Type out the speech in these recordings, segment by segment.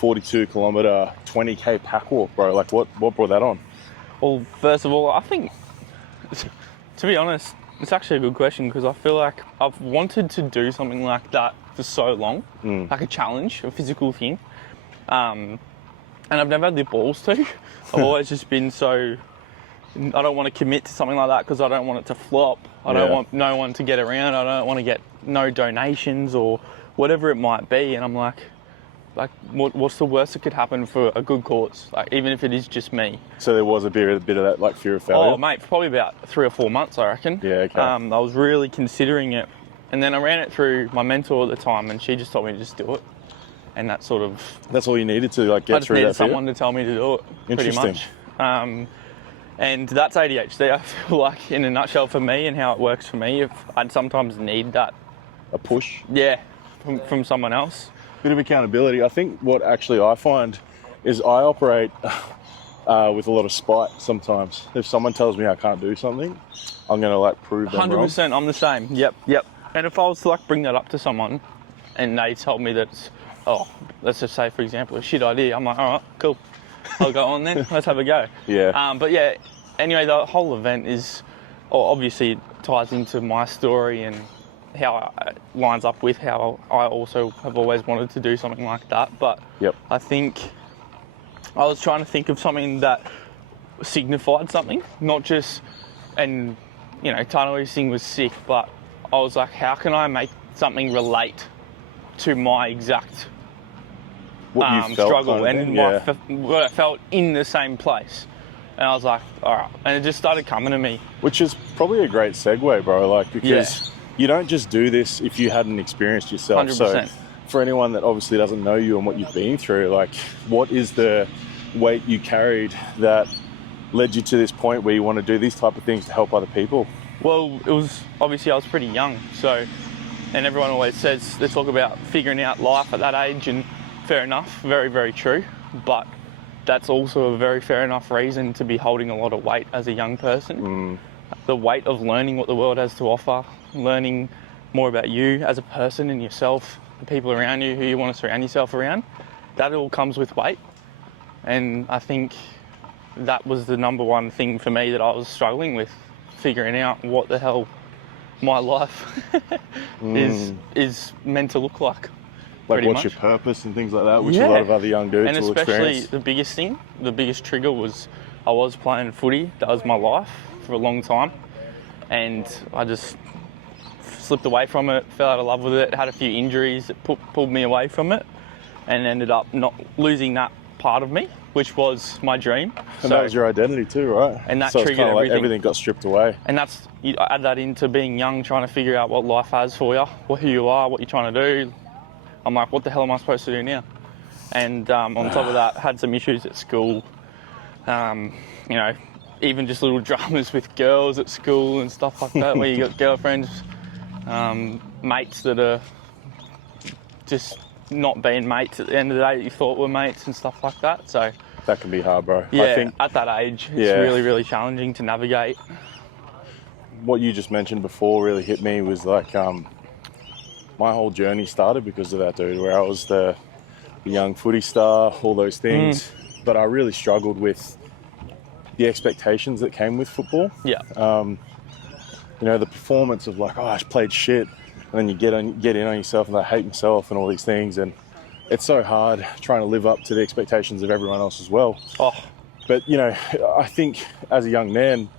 42 kilometre, 20k pack walk, bro? Like, what brought that on? Well, first of all, I think, to be honest, it's actually a good question because I feel like I've wanted to do something like that for so long, like a challenge, a physical thing. And I've never had the balls to. I've always just been so, I don't want to commit to something like that because I don't want it to flop. I don't want no one to get around. I don't want to get no donations or whatever it might be. And I'm like what's the worst that could happen for a good cause? Like, even if it is just me. So there was a bit of that, like, fear of failure? Oh, mate, probably about 3 or 4 months, I reckon. Yeah, okay. I was really considering it. And then I ran it through my mentor at the time, and she just told me to just do it. And that sort of... That's all you needed to, like, get through that fear? I just needed someone to tell me to do it, pretty much. And that's ADHD, I feel like, in a nutshell for me and how it works for me. If I'd sometimes need that... A push? Yeah, from someone else. Bit of accountability. I think what actually I find is I operate with a lot of spite sometimes. If someone tells me I can't do something, I'm going to, like, prove them wrong. 100%, I'm the same. Yep. And if I was to, like, bring that up to someone and they told me that it's, let's just say, for example, a shit idea, I'm like, all right, cool. I'll go on then. Let's have a go. Yeah. But yeah, anyway, the whole event is, obviously it ties into my story and how it lines up with how I also have always wanted to do something like that. But I think I was trying to think of something that signified something, not just, and you know, tunnel racing was sick, but I was like, how can I make something relate to my exact struggle and what I felt in the same place? And I was like, all right. And it just started coming to me. Which is probably a great segue, bro, like, because you don't just do this if you hadn't experienced yourself. 100%. So for anyone that obviously doesn't know you and what you've been through, like, what is the weight you carried that led you to this point where you want to do these type of things to help other people? Well, it was, obviously I was pretty young, so, and everyone always says, they talk about figuring out life at that age, and fair enough, very, very true, but that's also a very fair enough reason to be holding a lot of weight as a young person. The weight of learning what the world has to offer, learning more about you as a person and yourself, the people around you, who you want to surround yourself around, that all comes with weight. And I think that was the number one thing for me that I was struggling with, figuring out what the hell my life is meant to look like. Like, what's your purpose and things like that, which a lot of other young dudes will experience. And especially the biggest thing, the biggest trigger was I was playing footy. That was my life for a long time. And I just slipped away from it, fell out of love with it, had a few injuries that pulled me away from it, and ended up not losing that part of me, which was my dream. And that was your identity too, right? And that so triggered it's kind of everything. Like everything got stripped away. And that's, you add that into being young, trying to figure out what life has for you, who you are, what you're trying to do. I'm like, what the hell am I supposed to do now? And on top of that, had some issues at school. You know, even just little dramas with girls at school and stuff like that, where you got girlfriends, mates that are just not being mates at the end of the day that you thought were mates and stuff like that. So that can be hard, bro. Yeah, I think at that age, it's really, really challenging to navigate. What you just mentioned before really hit me was like, my whole journey started because of that, dude, where I was the young footy star, all those things. But I really struggled with the expectations that came with football. Yeah. You know, the performance of like, I played shit. And then you get in on yourself and I hate myself and all these things. And it's so hard trying to live up to the expectations of everyone else as well. But, you know, I think as a young man,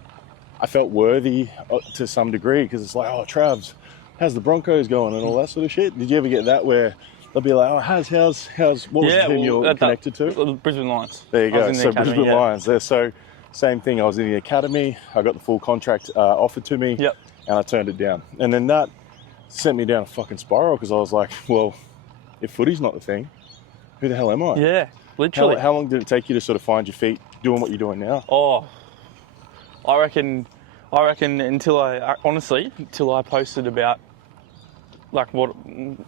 I felt worthy to some degree because it's like, oh, Travs, how's the Broncos going and all that sort of shit? Did you ever get that where they'll be like, oh, how's what was the team you're connected to? Brisbane Lions. There you go. So Brisbane Lions. There. So same thing. I was in the academy. I got the full contract offered to me. Yep. And I turned it down. And then that sent me down a fucking spiral because I was like, well, if footy's not the thing, who the hell am I? Yeah, literally. How long did it take you to sort of find your feet doing what you're doing now? Oh, I reckon until I posted about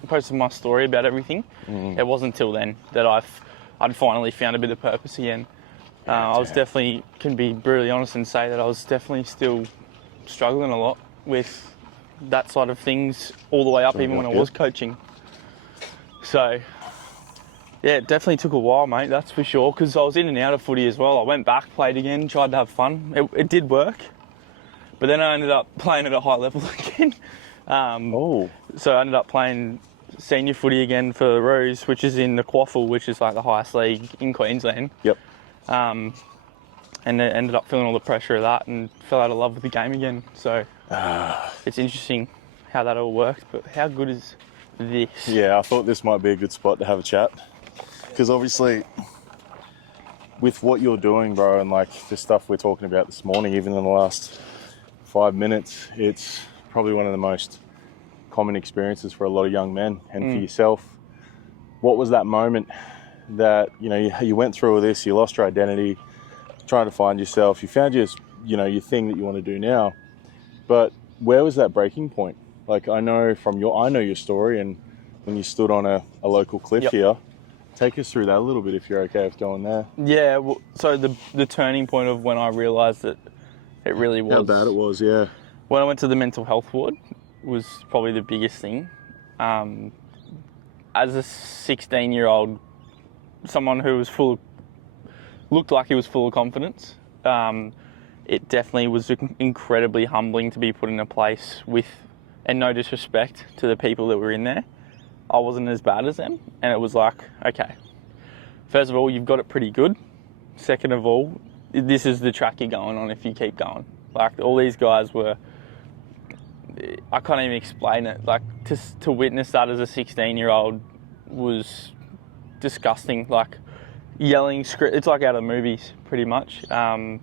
posted my story about everything. It wasn't until then that I'd finally found a bit of purpose again. I was definitely, can be brutally honest and say that I was definitely still struggling a lot with that side of things all the way up, even when I was coaching. So Yeah, it definitely took a while, mate, that's for sure, because I was in and out of footy as well. I went back, played again, tried to have fun. It did work, but then I ended up playing at a high level again. So I ended up playing senior footy again for the Roos, which is in the Quaffle, which is like the highest league in Queensland. Yep. And it ended up feeling all the pressure of that and fell out of love with the game again. So it's interesting how that all worked, but how good is this? Yeah, I thought this might be a good spot to have a chat. Because obviously, with what you're doing, bro, and like the stuff we're talking about this morning, even in the last 5 minutes, it's probably one of the most common experiences for a lot of young men. And for yourself, what was that moment that, you know, you went through all this, you lost your identity, trying to find yourself, you found your thing that you want to do now, but where was that breaking point? Like, I know your story, and when you stood on a local cliff here, take us through that a little bit if you're okay with going there. Yeah, well, so the turning point of when I realised that it really was... How bad it was, yeah. When I went to the mental health ward was probably the biggest thing. As a 16-year-old, someone who was looked like he was full of confidence, it definitely was incredibly humbling to be put in a place with, and no disrespect to the people that were in there, I wasn't as bad as them, and it was like, okay, first of all, you've got it pretty good. Second of all, this is the track you're going on if you keep going. Like, all these guys were, I can't even explain it. Like, to witness that as a 16-year-old was disgusting. Like, yelling, it's like out of the movies, pretty much. I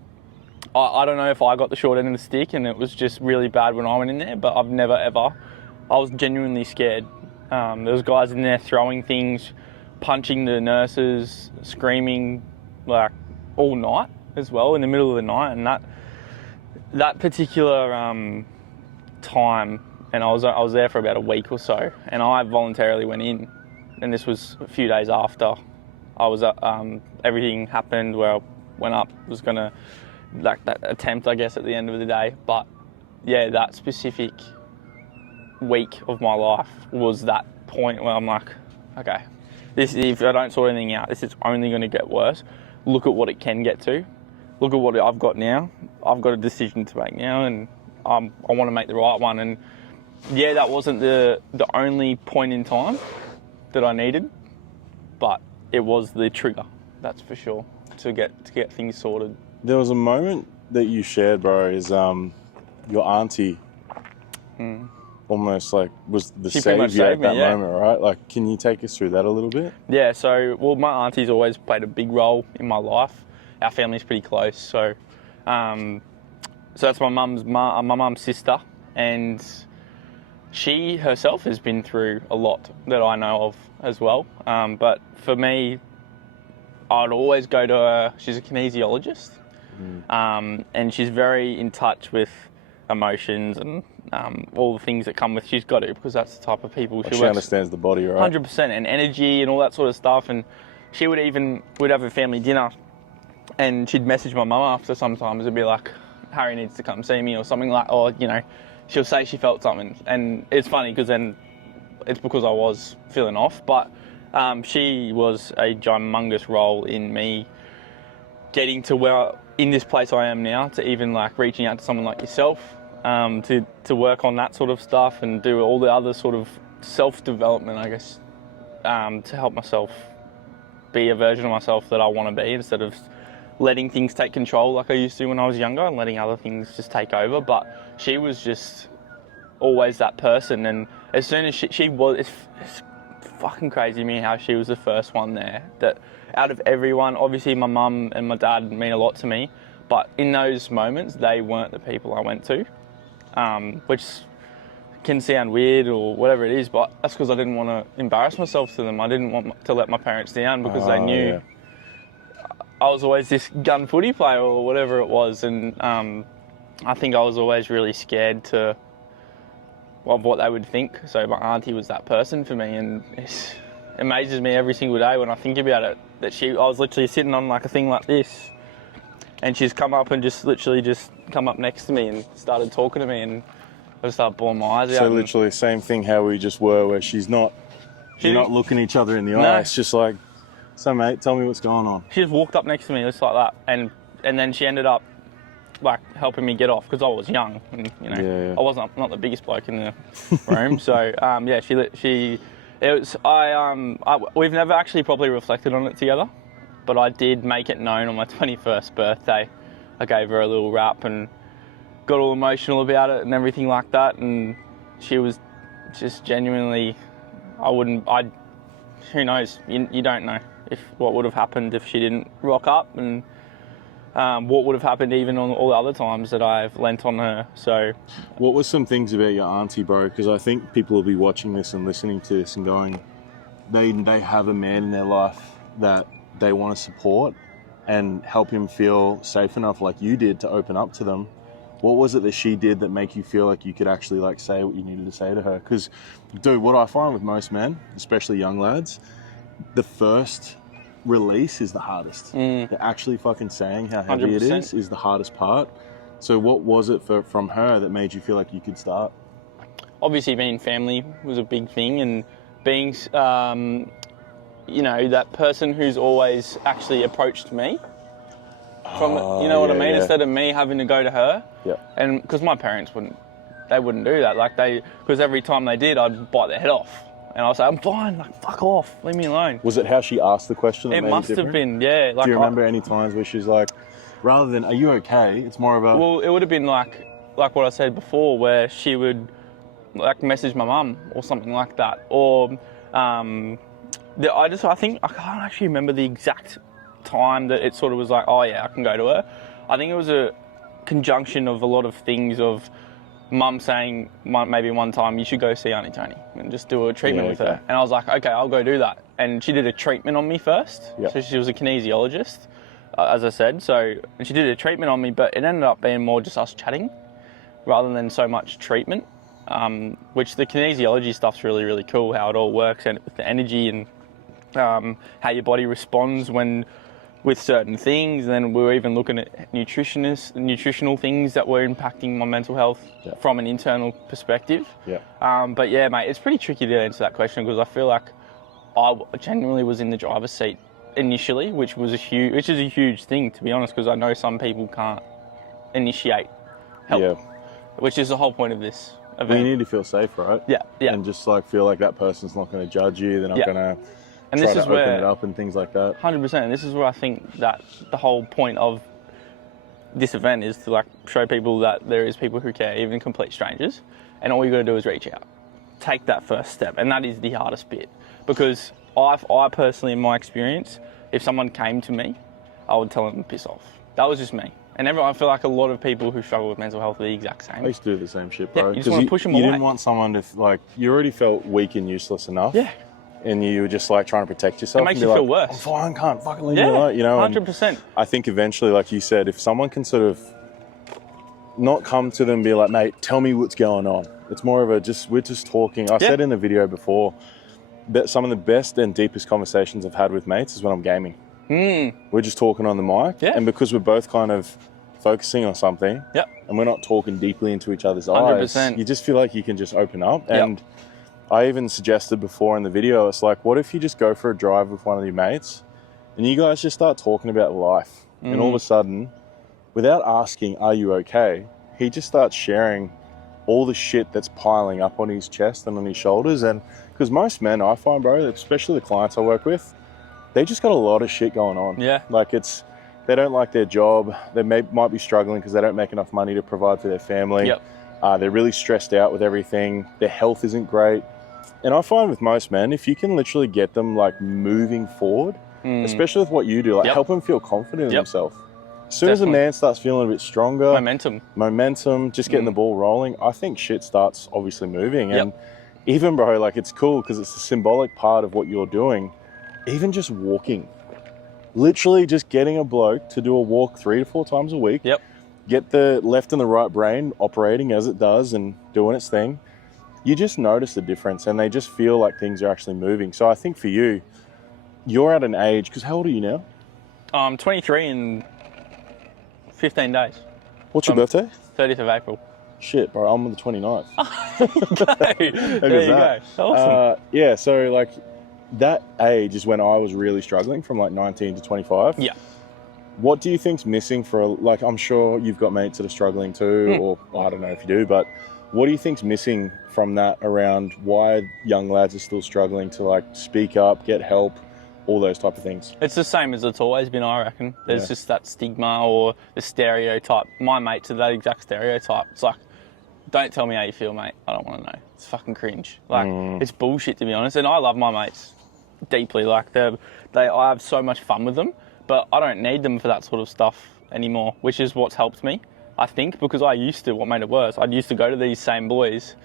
don't know if I got the short end of the stick and it was just really bad when I went in there, but I've never ever, I was genuinely scared. There was guys in there throwing things, punching the nurses, screaming, like, all night as well, in the middle of the night. And that particular time, and I was there for about a week or so, and I voluntarily went in, and this was a few days after I was everything happened where I went up, was gonna, like, that attempt, I guess, at the end of the day. But yeah, that specific week of my life was that point where I'm like, okay, if I don't sort anything out, this is only going to get worse. Look at what it can get to. Look at what I've got now. I've got a decision to make now, and I want to make the right one. And yeah, that wasn't the only point in time that I needed, but it was the trigger, that's for sure, to get things sorted. There was a moment that you shared, bro, is your auntie almost like was the saviour at that moment, right? Like, can you take us through that a little bit? Yeah, so, well, my auntie's always played a big role in my life. Our family's pretty close, so that's my mum's sister, and she herself has been through a lot that I know of as well. But for me, I'd always go to her. She's a kinesiologist, and she's very in touch with emotions and all the things that come with. She's got it because that's the type of people she understands the body, right? 100%, and energy and all that sort of stuff. And we'd have a family dinner, and she'd message my mum after sometimes and be like, Harry needs to come see me or something, like, or, you know, she'll say she felt something. And it's funny because then it's because I was feeling off, but she was a humongous role in me getting to where, in this place I am now, to even like reaching out to someone like yourself, to work on that sort of stuff and do all the other sort of self-development, I guess, to help myself be a version of myself that I want to be, instead of letting things take control like I used to when I was younger and letting other things just take over. But she was just always that person, and as soon as she was, it's fucking crazy to me how she was the first one there, that out of everyone, obviously my mum and my dad mean a lot to me, but in those moments they weren't the people I went to, which can sound weird or whatever it is, but that's because I didn't want to embarrass myself to them. I didn't want to let my parents down because they knew I was always this gun footy player or whatever it was, and I think I was always really scared of what they would think. So my auntie was that person for me, and it amazes me every single day when I think about it, that I was literally sitting on like a thing like this, and she's come up and just come up next to me and started talking to me, and I just started bawling my eyes out. So literally same thing how we just were, where you're not looking each other in the eye. It's just like, So, mate, tell me what's going on. She just walked up next to me just like that, and then she ended up like helping me get off because I was young, and you know, Yeah. I wasn't not the biggest bloke in the room. So we've never actually properly reflected on it together, but I did make it known on my 21st birthday. I gave her a little rap and got all emotional about it and everything like that, and she was just genuinely, who knows, you don't know what would have happened if she didn't rock up, and what would have happened even on all the other times that I've lent on her. So what were some things about your auntie, bro? Because I think people will be watching this and listening to this and going, they have a man in their life that they want to support and help him feel safe enough like you did to open up to them. What was it that she did that make you feel like you could actually like say what you needed to say to her? Because, dude, what I find with most men, especially young lads, the first release is the hardest. The actually fucking saying how heavy 100%. it is the hardest part. So what was it from her that made you feel like you could start? Obviously being family was a big thing, and being, you know, that person who's always actually approached me. You know what I mean? Yeah. Instead of me having to go to her. Yeah. And because my parents wouldn't do that. Like because every time they did, I'd bite their head off. And I'd say, I'm fine, like, fuck off, leave me alone. Was it how she asked the question that it made must it different? Have been, yeah. Like, do you remember any times where she's like, rather than, are you okay? It's more of a... Well, it would have been like what I said before, where she would like message my mum or something like that. Or I think, I can't actually remember the exact time that it sort of was like, oh yeah, I can go to her. I think it was a conjunction of a lot of things, of mum saying maybe one time, you should go see Auntie Tony and just do a treatment with her. And I was like, okay, I'll go do that. And she did a treatment on me first. Yep. So she was a kinesiologist, as I said. And she did a treatment on me, but it ended up being more just us chatting rather than so much treatment, which the kinesiology stuff's really, really cool, how it all works, and with the energy and how your body responds with certain things. And then we were even looking at nutritional things that were impacting my mental health from an internal perspective. But yeah, mate, it's pretty tricky to answer that question because I feel like I genuinely was in the driver's seat initially, which is a huge thing, to be honest, because I know some people can't initiate help, which is the whole point of this event. Well, you need to feel safe, right? Yeah. And just like feel like that person's not going to judge you, they're not going to and try to open it up and things like that. 100%. And this is where I think that the whole point of this event is to like show people that there is people who care, even complete strangers, and all you got to do is reach out, take that first step, and that is the hardest bit. Because I personally, in my experience, if someone came to me, I would tell them to piss off. That was just me. And I feel like a lot of people who struggle with mental health are the exact same. I used to do the same shit, bro. Yeah, you just want to push them away. You didn't want someone to, like, you already felt weak and useless enough. Yeah. And you were just like trying to protect yourself. It makes you feel worse. I'm fine, can't fucking leave me alone, you know. 100%. I think eventually, like you said, if someone can sort of not come to them and be like, mate, tell me what's going on. It's more of we're just talking. I said in the video before that some of the best and deepest conversations I've had with mates is when I'm gaming. We're just talking on the mic. And because we're both kind of focusing on something and we're not talking deeply into each other's 100%. eyes, you just feel like you can just open up. And I even suggested before in the video, it's like, what if you just go for a drive with one of your mates and you guys just start talking about life, and all of a sudden, without asking, are you okay, he just starts sharing all the shit that's piling up on his chest and on his shoulders. And because most men, I find, bro, especially the clients I work with, they just got a lot of shit going on. Like they don't like their job. They might be struggling because they don't make enough money to provide for their family. They're really stressed out with everything. Their health isn't great. And I find with most men, if you can literally get them like moving forward, especially with what you do, like help them feel confident in themselves. As soon as a man starts feeling a bit stronger, momentum, just getting the ball rolling, I think shit starts obviously moving. And even, bro, like it's cool because it's a symbolic part of what you're doing. Even just walking, literally just getting a bloke to do a walk 3 to 4 times a week, get the left and the right brain operating as it does and doing its thing, you just notice the difference and they just feel like things are actually moving. So I think for you, you're at an age, because how old are you now? I'm 23 in 15 days. What's your birthday? 30th of April. Shit, bro, I'm on the 29th. There you go. Awesome. Yeah, so like, that age is when I was really struggling, from like 19 to 25. Yeah. What do you think's missing for, like, I'm sure you've got mates that are struggling too, or I don't know if you do, but what do you think's missing from that around why young lads are still struggling to like speak up, get help, all those type of things? It's the same as it's always been, I reckon. There's just that stigma or the stereotype. My mates are that exact stereotype. It's like, don't tell me how you feel, mate. I don't want to know. It's fucking cringe. Like, it's bullshit, to be honest. And I love my mates deeply. Like, I have so much fun with them, but I don't need them for that sort of stuff anymore, which is what's helped me, I think, because what made it worse, I used to go to these same boys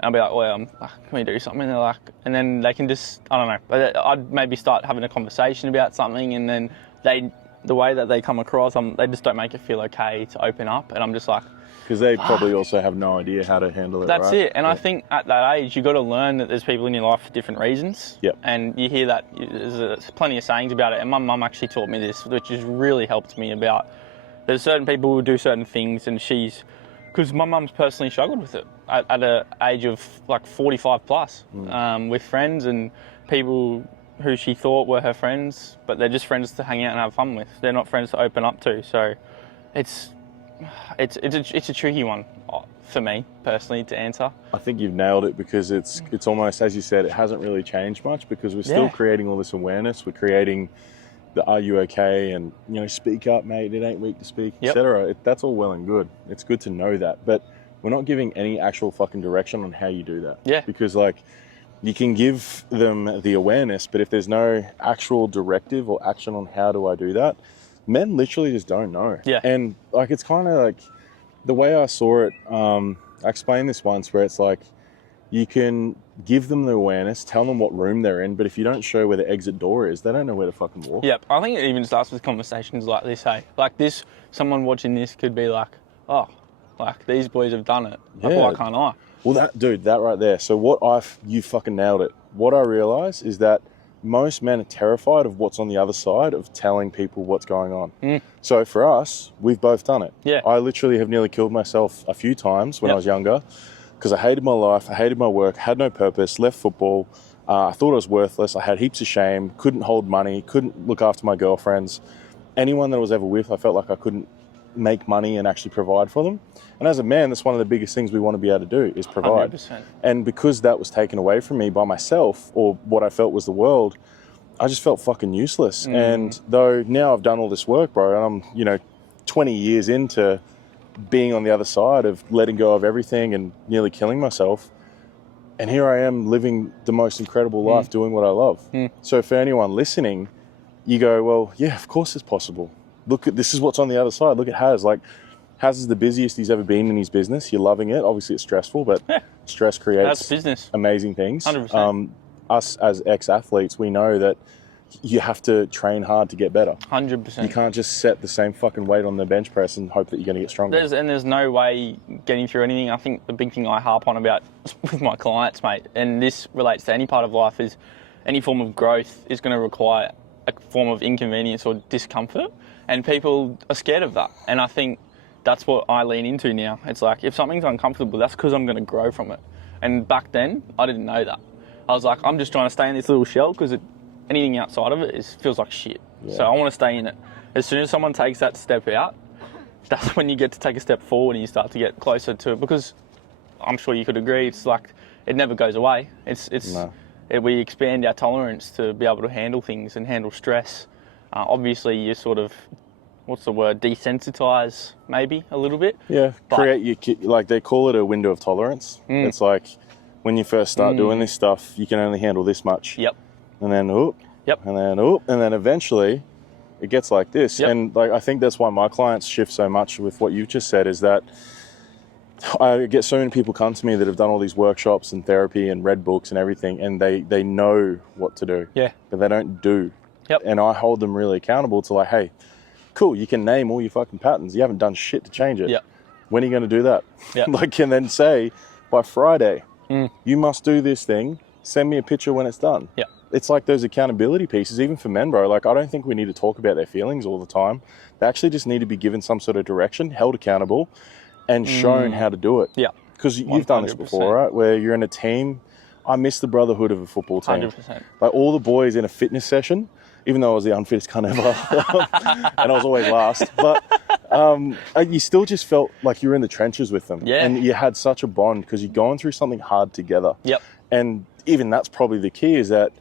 and I'd be like, well, can we do something? And they're like, and then they can just, I don't know, but I'd maybe start having a conversation about something, and then the way that they come across, they just don't make it feel okay to open up, and I'm just like, because they probably also have no idea how to handle it. That's it. And I think at that age, you've got to learn that there's people in your life for different reasons. Yep. And you hear that, there's plenty of sayings about it. And my mum actually taught me this, which has really helped me about, there's certain people who do certain things, and because my mum's personally struggled with it at an age of like 45 plus, with friends and people who she thought were her friends, but they're just friends to hang out and have fun with. They're not friends to open up to. So it's a tricky one for me personally to answer. I think you've nailed it, because it's almost, as you said, it hasn't really changed much, because we're still creating all this awareness. We're creating the "Are you okay?" and, you know, speak up, mate. It ain't weak to speak, etc. That's all well and good. It's good to know that, but we're not giving any actual fucking direction on how you do that. Yeah. Because like, you can give them the awareness, but if there's no actual directive or action on how do I do that, men literally just don't know. Yeah. And like, it's kind of like the way I saw it. I explained this once, where it's like, you can give them the awareness, tell them what room they're in, but if you don't show where the exit door is, they don't know where to fucking walk. Yep. I think it even starts with conversations like this, hey? Like this, someone watching this could be like, oh, like these boys have done it. Like, why can't I? Well, that right there. So you fucking nailed it. What I realize is that most men are terrified of what's on the other side of telling people what's going on. So for us, we've both done it. Yeah. I literally have nearly killed myself a few times when I was younger, because I hated my life, I hated my work, had no purpose, left football. I thought I was worthless. I had heaps of shame, couldn't hold money, couldn't look after my girlfriends. Anyone that I was ever with, I felt like I couldn't make money and actually provide for them. And as a man, that's one of the biggest things we want to be able to do, is provide. 100%. And because that was taken away from me by myself, or what I felt was the world, I just felt fucking useless. And though now I've done all this work, bro, and I'm, 20 years into being on the other side of letting go of everything and nearly killing myself, and here I am living the most incredible life doing what I love. So for anyone listening, you go, well, yeah, of course it's possible. This is what's on the other side. Look at Haz. Like, Haz is the busiest he's ever been in his business. You're loving it. Obviously, it's stressful, but stress creates business. Amazing things. 100%. Us as ex-athletes, we know that you have to train hard to get better. 100%. You can't just set the same fucking weight on the bench press and hope that you're going to get stronger. There's no way getting through anything. I think the big thing I harp on about with my clients, mate, and this relates to any part of life, is any form of growth is going to require a form of inconvenience or discomfort, and people are scared of that. And I think that's what I lean into now. It's like, if something's uncomfortable, that's because I'm going to grow from it. And back then, I didn't know that. I was like, I'm just trying to stay in this little shell, because anything outside of it feels like shit. So I want to stay in it. As soon as someone takes that step out, that's when you get to take a step forward and you start to get closer to it, because I'm sure you could agree, it's like, it never goes away. We expand our tolerance to be able to handle things and handle stress. Obviously, you sort of, desensitize maybe a little bit. Yeah, like they call it a window of tolerance. It's like, when you first start doing this stuff, you can only handle this much. Yep. And then, and then eventually it gets like this. Yep. And like, I think that's why my clients shift so much with what you've just said, is that I get so many people come to me that have done all these workshops and therapy and read books and everything, and they know what to do. Yeah. But they don't do. Yep. And I hold them really accountable to like, hey, cool, you can name all your fucking patterns. You haven't done shit to change it. Yep. When are you going to do that? Yep. Like, and then say, by Friday, you must do this thing. Send me a picture when it's done. Yeah. It's like those accountability pieces, even for men, bro. Like, I don't think we need to talk about their feelings all the time. They actually just need to be given some sort of direction, held accountable, and shown how to do it. Yeah. Because you've done this before, right? Where you're in a team. I miss the brotherhood of a football team. 100%. Like all the boys in a fitness session, even though I was the unfittest cunt ever, and I was always last, but you still just felt like you were in the trenches with them. Yeah. And you had such a bond because you're going through something hard together. Yep. And even that's probably the key is that,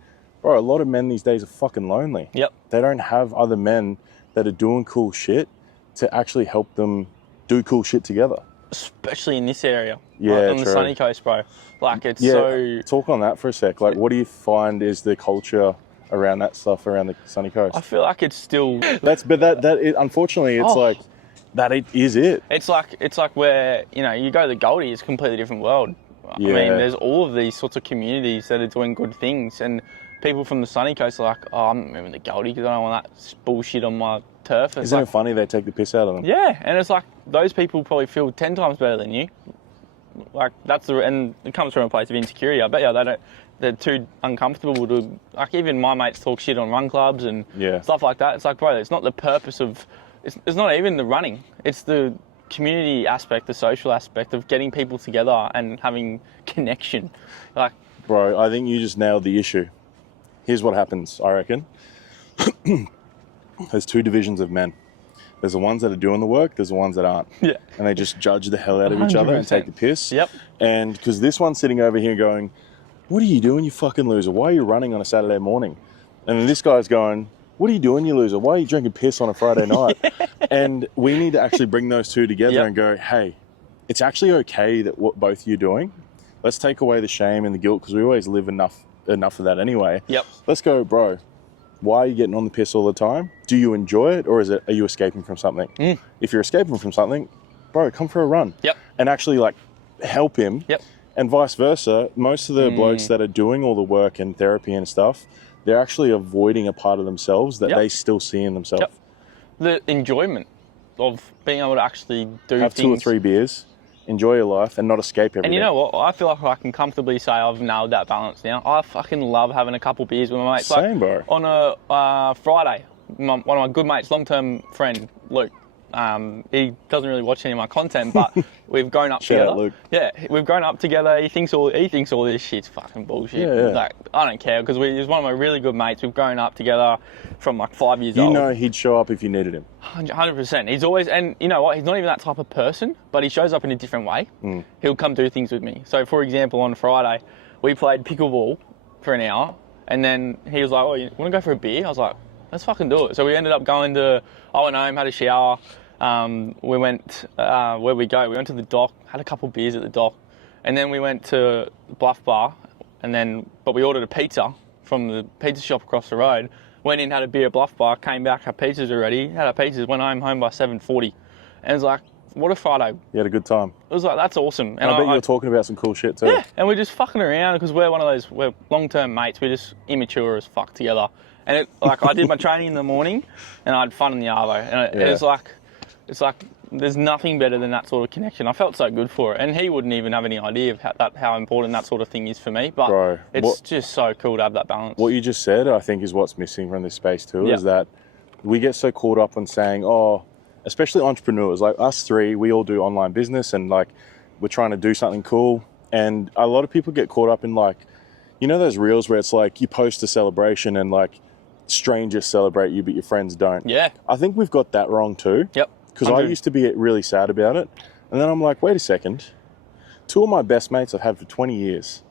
bro, a lot of men these days are fucking lonely. Yep. They don't have other men that are doing cool shit to actually help them do cool shit together. Especially in this area. Yeah, like on true. the sunny coast, bro. Like it's Yeah, so... talk on that for a sec. Like, what do you find is the culture around that stuff around the sunny coast? I feel like it's still... Unfortunately, it's like, that it is it. It's like where, you know, you go to the Goldie, it's a completely different world. Yeah. I mean, there's all of these sorts of communities that are doing good things, and people from the sunny coast are like, oh, I'm moving to Goldie because I don't want that bullshit on my turf. Isn't it funny they take the piss out of them? Yeah, and it's like, those people probably feel 10 times better than you. Like, and it comes from a place of insecurity. I bet you they're too uncomfortable to, like, even my mates talk shit on run clubs and stuff like that. It's like, bro, it's not the purpose of, it's not even the running. It's the community aspect, the social aspect of getting people together and having connection. Like, bro, I think you just nailed the issue. Here's what happens, I reckon. There's two divisions of men. There's the ones that are doing the work, there's the ones that aren't. Yeah. And they just judge the hell out of each other and take the piss. Yep. And because this one's sitting over here going, what are you doing, you fucking loser? Why are you running on a Saturday morning? And then this guy's going, what are you doing, you loser? Why are you drinking piss on a Friday night? And we need to actually bring those two together and go, hey, it's actually okay that what both of you are doing. Let's take away the shame and the guilt because we always live enough of that anyway. Yep. Let's go, bro. Why are you getting on the piss all the time? Do you enjoy it, or are you escaping from something? If you're escaping from something, bro, come for a run. Yep. And actually, like, help him. Yep. And vice versa. Most of the blokes that are doing all the work and therapy and stuff, they're actually avoiding a part of themselves that they still see in themselves. Yep. The enjoyment of being able to actually do Have things. 2 or 3 beers, enjoy your life, and not escape everything. And you know what? I feel like I can comfortably say I've nailed that balance now. I fucking love having a couple beers with my mates. Same, bro. On a Friday, one of my good mates, long-term friend, Luke, he doesn't really watch any of my content, but we've grown up Shout together. out, Luke. Yeah, we've grown up together. He thinks all this shit's fucking bullshit. Yeah. Like, I don't care because he's one of my really good mates. We've grown up together from like 5 years You old. know he'd show up if you needed him. 100%. He's always, and you know what? He's not even that type of person, but he shows up in a different way. He'll come do things with me. So, for example, on Friday, we played pickleball for an hour, and then he was like, "Oh, you want to go for a beer?" I was like, "Let's fucking do it." So we ended up I went home, had a shower. We went, where'd we go? We went to the dock, had a couple beers at the dock, and then we went to Bluff Bar, but we ordered a pizza from the pizza shop across the road. Went in, had a beer at Bluff Bar, came back, our pizzas were ready, had our pizzas, went home by 7:40. And it was like, what a Friday. You had a good time. It was like, that's awesome. And I bet you were talking about some cool shit too. Yeah, and we're just fucking around because we're long-term mates. We're just immature as fuck together. And I did my training in the morning and I had fun in the arvo. And it's like, there's nothing better than that sort of connection. I felt so good for it. And he wouldn't even have any idea of how important that sort of thing is for me. But Bro, it's just so cool to have that balance. What you just said, I think, is what's missing from this space too, is that we get so caught up on saying, especially entrepreneurs, like us three, we all do online business and like we're trying to do something cool. And a lot of people get caught up in like, you know those reels where it's like you post a celebration and like strangers celebrate you, but your friends don't. Yeah. I think we've got that wrong too. Yep. Because I used to be really sad about it. And then I'm like, wait a second. 2 of my best mates I've had for 20 years,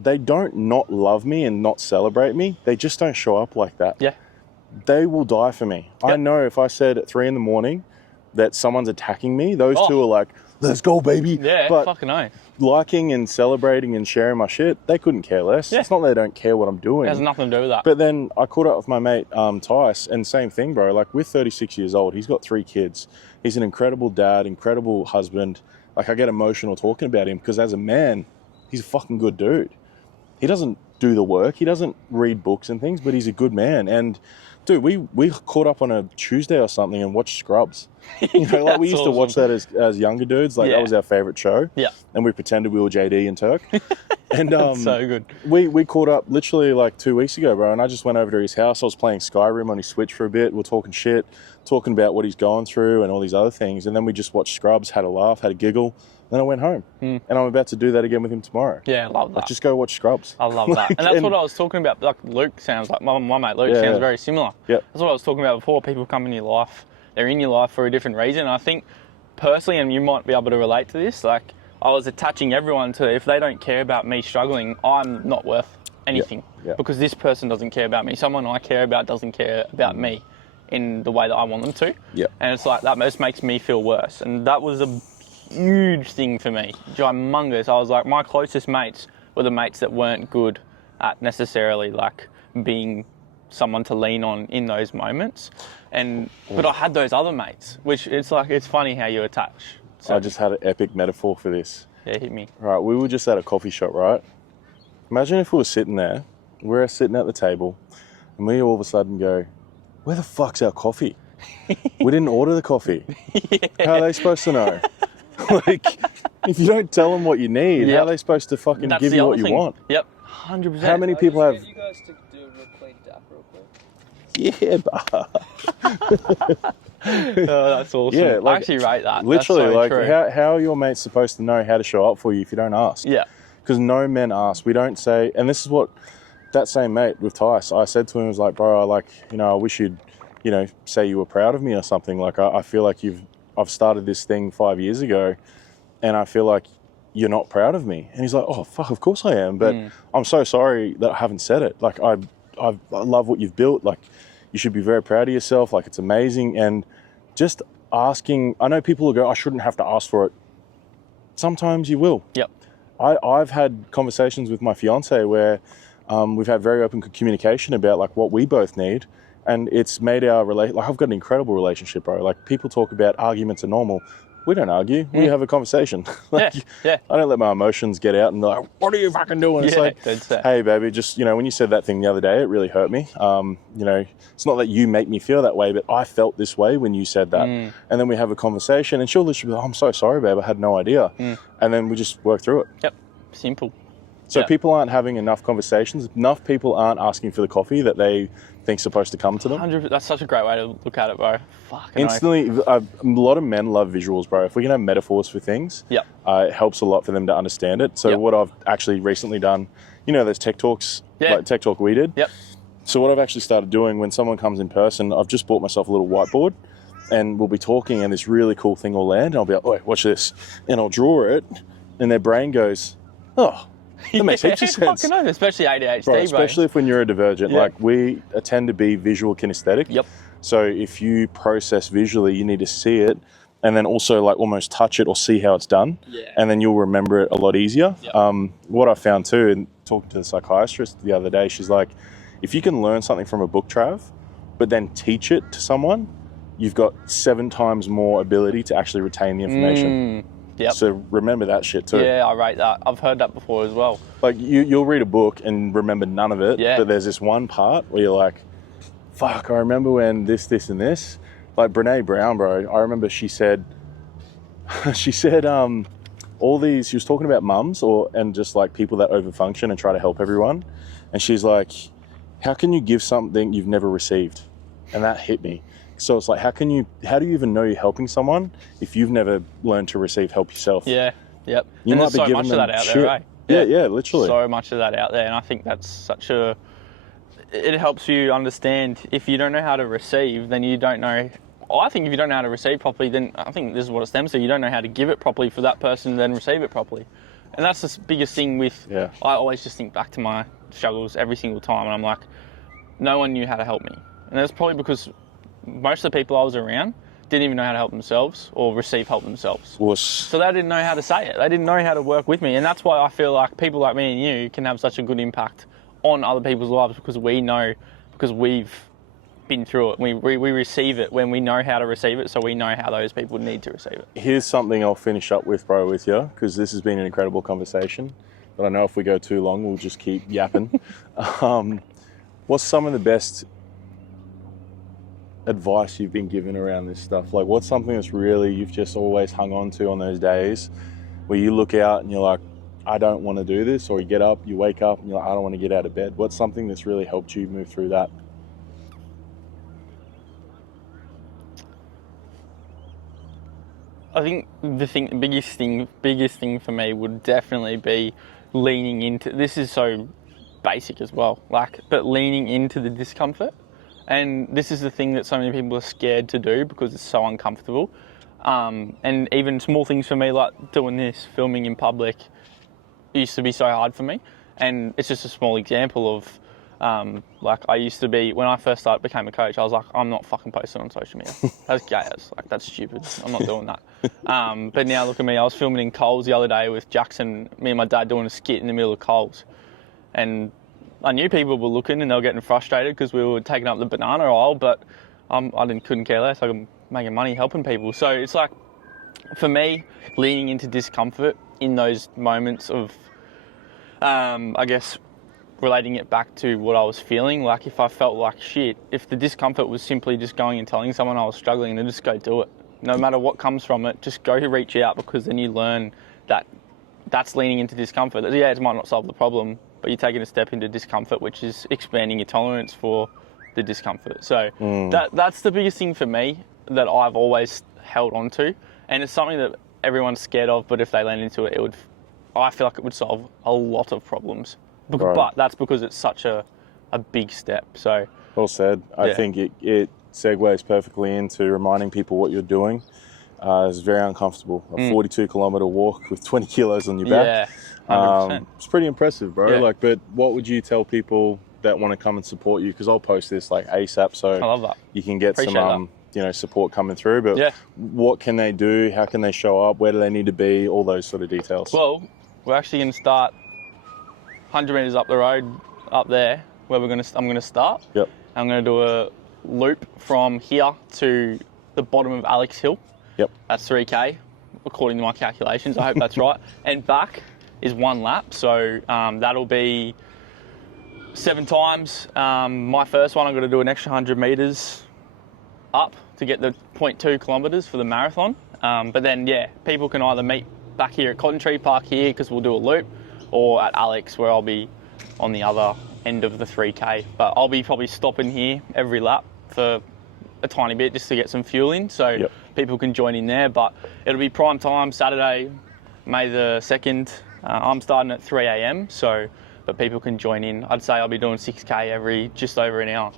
they don't not love me and not celebrate me. They just don't show up like that. Yeah. They will die for me. Yep. I know if I said at 3 a.m. that someone's attacking me, those two are like, let's go, baby. Yeah, but fucking oath. Liking and celebrating and sharing my shit, they couldn't care less. Yeah. It's not that they don't care what I'm doing. It has nothing to do with that. But then I caught up with my mate, Tice, and same thing, bro. Like, we're 36 years old. He's got 3 kids. He's an incredible dad, incredible husband. Like, I get emotional talking about him because as a man, he's a fucking good dude. He doesn't do the work. He doesn't read books and things, but he's a good man. And dude, we caught up on a Tuesday or something and watched Scrubs. You know, like we used to watch that as younger dudes. Like that was our favorite show. Yeah. And we pretended we were JD and Turk. And That's so good. we caught up literally like 2 weeks ago, bro, and I just went over to his house. I was playing Skyrim on his Switch for a bit. We're talking shit, talking about what he's going through and all these other things. And then we just watched Scrubs, had a laugh, had a giggle. Then I went home. And I'm about to do that again with him tomorrow. Yeah, I love that. Like, just go watch Scrubs. I love that. And that's what I was talking about. Like Luke sounds like, my mate Luke sounds very similar. Yep. That's what I was talking about before. People come in your life, they're in your life for a different reason. And I think personally, and you might be able to relate to this, like I was attaching everyone to, if they don't care about me struggling, I'm not worth anything. Because this person doesn't care about me. Someone I care about doesn't care about me in the way that I want them to. And it's like, that just makes me feel worse. And that was a huge thing for me, humongous. I was like, my closest mates were the mates that weren't good at necessarily like being someone to lean on in those moments. But I had those other mates, which it's like, it's funny how you attach. So, I just had an epic metaphor for this. Yeah, hit me. Right, we were just at a coffee shop, right? Imagine if we were sitting there, we're sitting at the table, and we all of a sudden go, where the fuck's our coffee? We didn't order the coffee. How are they supposed to know? Like, if you don't tell them what you need, how are they supposed to fucking give you what you want? Yep, 100%. How many people have... You guys to do a real clean dap real quick. Yeah, but... Oh, that's awesome. Yeah, like, I actually rate that. Literally, that's so like, true. how are your mates supposed to know how to show up for you if you don't ask? Yeah. Because no men ask. We don't say... And this is what that same mate with Tice, I said to him, I was like, bro, I wish you'd, say you were proud of me or something. Like, I feel like I've started this thing 5 years ago, and I feel like you're not proud of me. And he's like, oh, fuck, of course I am. But I'm so sorry that I haven't said it. Like, I love what you've built. Like, you should be very proud of yourself. Like, it's amazing. And just asking, I know people will go, I shouldn't have to ask for it. Sometimes you will. Yep. I've had conversations with my fiance where we've had very open communication about like what we both need. And it's made our like I've got an incredible relationship, bro. Like, people talk about arguments are normal. We don't argue. We have a conversation. Like, I don't let my emotions get out and be like, what are you fucking doing? It's like, hey, baby, just, when you said that thing the other day, it really hurt me. It's not that you make me feel that way, but I felt this way when you said that. And then we have a conversation, and she'll literally be like, I'm so sorry, babe. I had no idea. And then we just work through it. Yep. Simple. So people aren't having enough conversations. Enough people aren't asking for the coffee that they think's supposed to come to them. 100%. That's such a great way to look at it, bro. Fucking Instantly, a lot of men love visuals, bro. If we can have metaphors for things, it helps a lot for them to understand it. So what I've actually recently done, those tech talks, like tech talk we did. So what I've actually started doing when someone comes in person, I've just bought myself a little whiteboard, and we'll be talking, and this really cool thing will land, and I'll be like, oh, watch this. And I'll draw it, and their brain goes, oh, that makes heaps of sense. Fucking know, especially ADHD, bro, especially if we're neurodivergent. Like, we tend to be visual kinesthetic. Yep. So if you process visually, you need to see it, and then also like almost touch it or see how it's done. And then you'll remember it a lot easier. What I found too, and talking to the psychiatrist the other day, she's like, if you can learn something from a book, Trav, but then teach it to someone, you've got 7 times more ability to actually retain the information. So remember that shit too. Yeah, I rate that. I've heard that before as well. Like, you'll read a book and remember none of it, but there's this one part where you're like, fuck, I remember when this, and this. Like Brene Brown, bro, I remember she said, all these, she was talking about mums and just like people that overfunction and try to help everyone. And she's like, how can you give something you've never received? And that hit me. So it's like, how do you even know you're helping someone if you've never learned to receive help yourself? You and might be so much of that out there, right? Yeah, literally. So much of that out there, and I think that's it helps you understand. If you don't know how to receive, then you don't know. I think if you don't know how to receive properly, then I think this is what it stems to. You don't know how to give it properly for that person to then receive it properly. And that's the biggest thing with, I always just think back to my struggles every single time, and I'm like, no one knew how to help me. And that's probably because most of the people I was around didn't even know how to help themselves or receive help themselves. So they didn't know how to say it. They didn't know how to work with me. And that's why I feel like people like me and you can have such a good impact on other people's lives, because we know, because we've been through it. We receive it when we know how to receive it, so we know how those people need to receive it. Here's something I'll finish up with, bro, with you, because this has been an incredible conversation. But I know if we go too long, we'll just keep yapping. What's some of the best advice you've been given around this stuff? Like, what's something that's really you've just always hung on to on those days where you look out and you're like, I don't want to do this, or you get up, you wake up and you're like, I don't want to get out of bed? What's something that's really helped you move through that? I think the biggest thing for me would definitely be leaning into, this is so basic as well, but leaning into the discomfort. And this is the thing that so many people are scared to do because it's so uncomfortable. And even small things for me, like doing this, filming in public, used to be so hard for me. And it's just a small example of, I used to be, when I first became a coach, I was like, I'm not fucking posting on social media. That's gay as, that's stupid. I'm not doing that. But now look at me, I was filming in Coles the other day with Jackson, me and my dad doing a skit in the middle of Coles. And I knew people were looking and they were getting frustrated because we were taking up the banana aisle, but couldn't care less. I'm making money helping people. So it's like, for me, leaning into discomfort in those moments of, I guess, relating it back to what I was feeling, like if I felt like shit, if the discomfort was simply just going and telling someone I was struggling, then just go do it. No matter what comes from it, just go reach out, because then you learn that that's leaning into discomfort. Yeah, it might not solve the problem, but you're taking a step into discomfort, which is expanding your tolerance for the discomfort. So that's the biggest thing for me that I've always held on to. And it's something that everyone's scared of, but if they lean into it, I feel like it would solve a lot of problems. Right. But that's because it's such a big step. So well said. I think it segues perfectly into reminding people what you're doing. It's very uncomfortable. A 42 kilometre walk with 20 kilos on your back. Yeah, 100%. It's pretty impressive, bro. Yeah. But what would you tell people that want to come and support you? Because I'll post this ASAP, so I love that. You can get Appreciate some support coming through. But what can they do? How can they show up? Where do they need to be? All those sort of details. Well, we're actually going to start 100 metres up the road, up there, where I'm going to start. Yep. I'm going to do a loop from here to the bottom of Alex Hill. Yep. That's 3K, according to my calculations. I hope that's right. And back is 1 lap. So that'll be 7 times. My first one, I'm going to do an extra 100 metres up to get the 0.2 kilometres for the marathon. But then, people can either meet back here at Cotton Tree Park here, because we'll do a loop, or at Alex, where I'll be on the other end of the 3K. But I'll be probably stopping here every lap for a tiny bit just to get some fuel in, so people can join in there. But it'll be prime time, Saturday, May the 2nd. I'm starting at 3 a.m, but people can join in. I'd say I'll be doing 6K every just over an hour.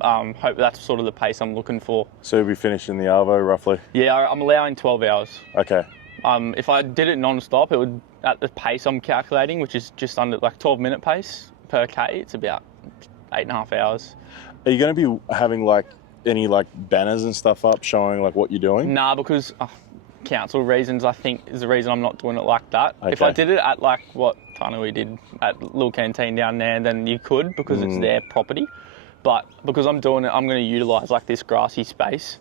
Hope that's sort of the pace I'm looking for. So you'll be finishing the Arvo roughly? Yeah, I'm allowing 12 hours. Okay. If I did it non-stop, it would, at the pace I'm calculating, which is just under 12-minute pace per K, it's about 8.5 hours. Are you going to be having any banners and stuff up showing what you're doing? Nah, because council reasons, I think, is the reason I'm not doing it like that. Okay. If I did it at what Tana we did at Little Canteen down there, then you could, because it's their property. But because I'm doing it, I'm going to utilise this grassy space.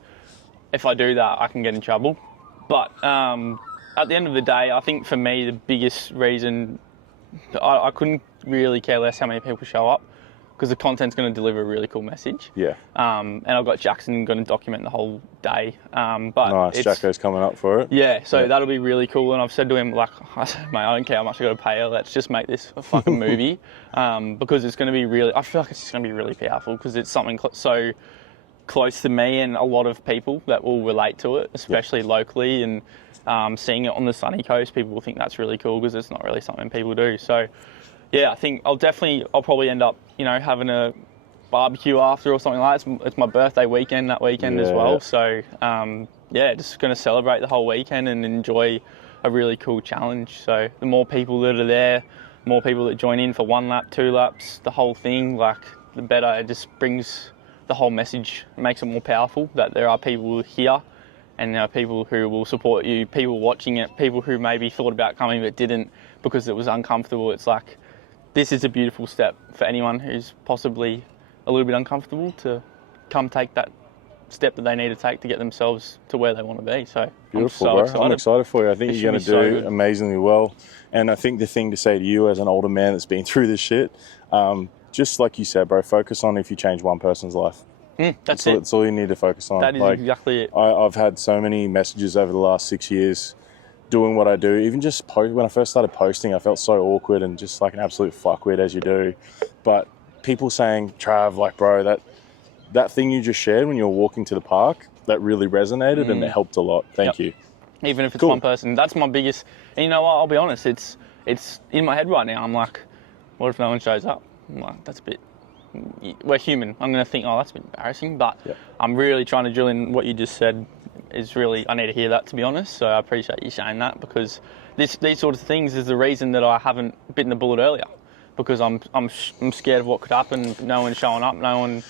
If I do that, I can get in trouble. But at the end of the day, I think for me, the biggest reason, I couldn't really care less how many people show up, because the content's going to deliver a really cool message. Yeah. And I've got Jackson going to document the whole day. But nice, Jacko's coming up for it. Yeah, so that'll be really cool. And I've said to him, I said, mate, I don't care how much I got to pay her. Let's just make this a fucking movie. Because it's going to be really, I feel like it's just going to be really powerful, because it's something so close to me and a lot of people that will relate to it, especially locally. And seeing it on the sunny coast, people will think that's really cool, because it's not really something people do. So yeah, I think I'll probably end up, having a barbecue after or something like that. It's my birthday weekend that weekend as well. So just going to celebrate the whole weekend and enjoy a really cool challenge. So the more people that are there, more people that join in for 1 lap, 2 laps, the whole thing, the better. It just brings the whole message, makes it more powerful, that there are people here and there are people who will support you, people watching it, people who maybe thought about coming but didn't because it was uncomfortable. It's this is a beautiful step for anyone who's possibly a little bit uncomfortable to come take that step that they need to take to get themselves to where they want to be. So beautiful, I'm so excited. I'm excited for you. I think you're going to do amazingly well. And I think the thing to say to you as an older man that's been through this shit, just like you said, bro, focus on if you change one person's life. That's it. That's all you need to focus on. That is exactly it. I've had so many messages over the last 6 years doing what I do. Even just when I first started posting, I felt so awkward and just like an absolute fuckwit, as you do. But people saying, Trav, like, bro, that thing you just shared when you were walking to the park, that really resonated and it helped a lot. Thank you. Even if it's Cool. one person, that's my biggest. And you know what? I'll be honest. It's in my head right now. I'm like, what if no one shows up? I'm like, that's a bit. We're human. I'm going to think, oh, that's a bit embarrassing. But I'm really trying to drill in what you just said. Is really, I need to hear that, to be honest. So I appreciate you saying that, because these sort of things is the reason that I haven't bitten the bullet earlier, because I'm scared of what could happen. No one showing up, no one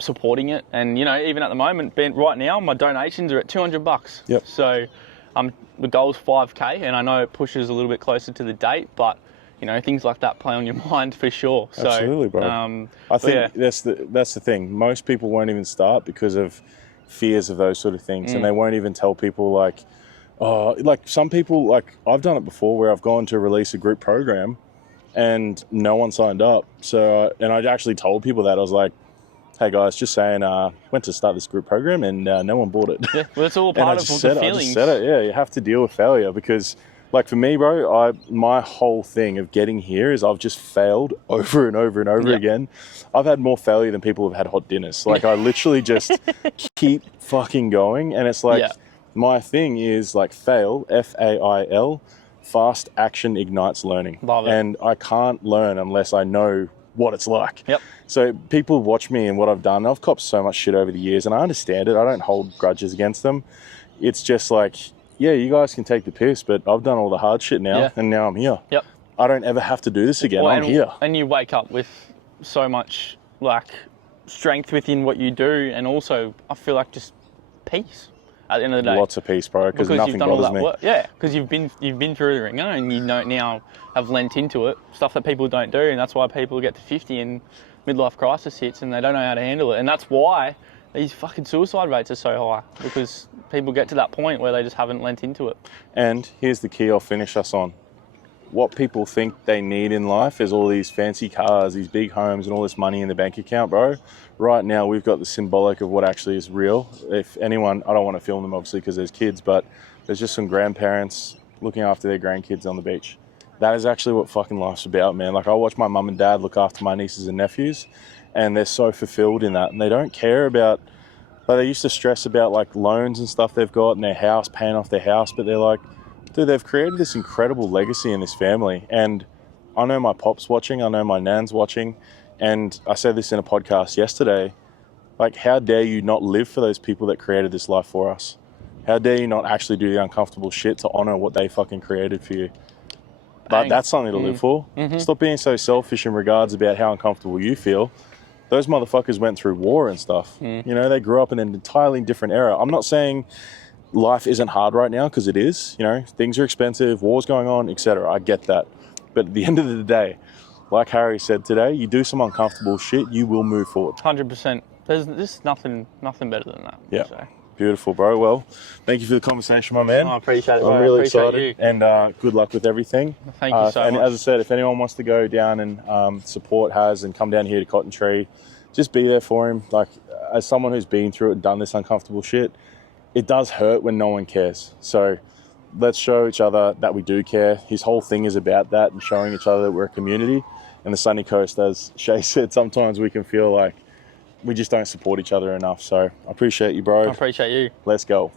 supporting it, and you know, even at the moment, right now, my donations are at $200. Yep. So the goal's 5K, and I know it pushes a little bit closer to the date, but you know, things like that play on your mind for sure. So, absolutely, bro. I think that's the thing. Most people won't even start because of fears of those sort of things, and they won't even tell people, like, oh, like some people, like I've done it before where I've gone to release a group program and no one signed up. So, and I actually told people that. I was like, hey guys, just saying, went to start this group program and no one bought it. Yeah, well, it's all part of the feelings. I just said it. Yeah, you have to deal with failure, because like for me, bro, my whole thing of getting here is I've just failed over and over and over again. I've had more failure than people have had hot dinners. Like I literally just keep fucking going. And it's like, my thing is like fail, F-A-I-L, fast action ignites learning. Love it. And I can't learn unless I know what it's like. Yep. So people watch me and what I've done. I've copped so much shit over the years and I understand it. I don't hold grudges against them. It's just like, yeah, you guys can take the piss, but I've done all the hard shit now, and now I'm here. Yep. I don't ever have to do this again. I'm here. And you wake up with so much like strength within what you do, and also I feel like just peace at the end of the day. Lots of peace, bro, because nothing you've done all bothers that me. work. Yeah, because you've been through the ringer, and you know now have lent into it, stuff that people don't do, and that's why people get to 50 and midlife crisis hits and they don't know how to handle it, and that's why these fucking suicide rates are so high, because people get to that point where they just haven't lent into it. And here's the key I'll finish us on. What people think they need in life is all these fancy cars, these big homes, and all this money in the bank account, bro. Right now, we've got the symbolic of what actually is real. If anyone, I don't want to film them obviously because there's kids, but there's just some grandparents looking after their grandkids on the beach. That is actually what fucking life's about, man. Like I watch my mum and dad look after my nieces and nephews, and they're so fulfilled in that, and they don't care about, like they used to stress about like loans and stuff they've got in their house, paying off their house, but they're like, dude, they've created this incredible legacy in this family. And I know my pop's watching, I know my nan's watching, and I said this in a podcast yesterday, like how dare you not live for those people that created this life for us? How dare you not actually do the uncomfortable shit to honor what they fucking created for you? But that's something to live for. Stop being so selfish in regards about how uncomfortable you feel. Those motherfuckers went through war and stuff. You know, they grew up in an entirely different era. I'm not saying life isn't hard right now, because it is. You know, things are expensive, war's going on, etc. I get that. But at the end of the day, like Harry said today, you do some uncomfortable shit, you will move forward. 100%. There's nothing better than that. Yeah. So. Beautiful, bro. Well, thank you for the conversation, my man. I appreciate it, bro. I'm really appreciate excited, you. and good luck with everything. Thank you so and much. as I said, if anyone wants to go down and support Haz and come down here to Cotton Tree, just be there for him. Like, as someone who's been through it and done this uncomfortable shit, it does hurt when no one cares. So let's show each other that we do care. His whole thing is about that and showing each other that we're a community. And the Sunny Coast, as Shay said, sometimes we can feel like we just don't support each other enough. So I appreciate you, bro. I appreciate you. Let's go.